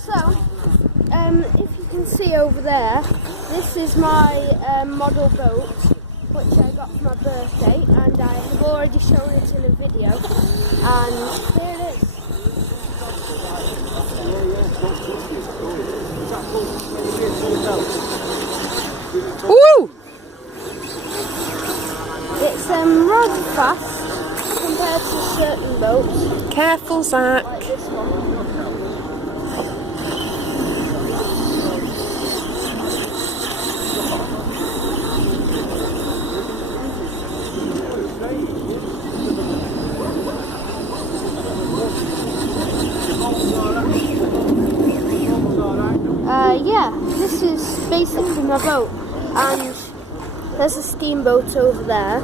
So, if you can see over there, this is my model boat, which I got for my birthday, and I have already shown it in a video, and here it is. Woo! It's rather fast compared to certain boats. Careful, Zach. Like this one. Yeah, this is basically my boat, and there's a steamboat over there.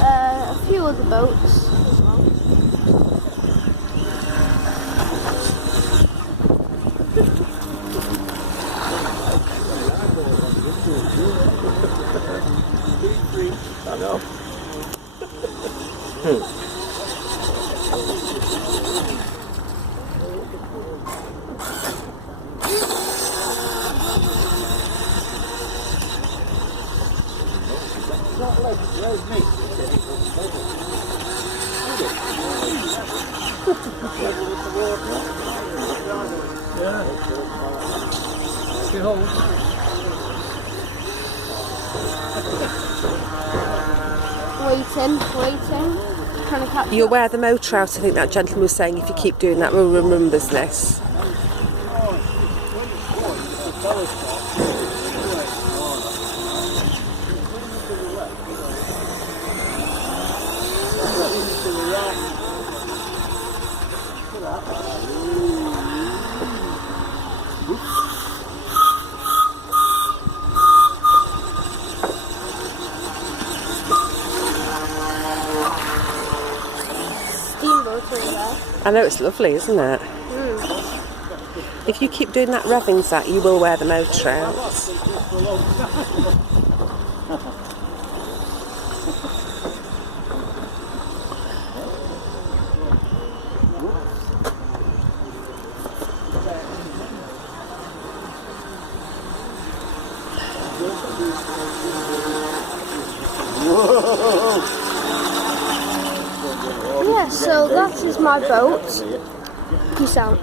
A few other boats as well. I know. Waiting, trying to catch You'll up. wear the motor out. I think that gentleman was saying if you keep doing that, we'll remember this. Steamboat over there. I know, it's lovely, isn't it? If you keep doing that revving, Zach, you will wear the motor out. Yeah, so that is my boat. Peace out.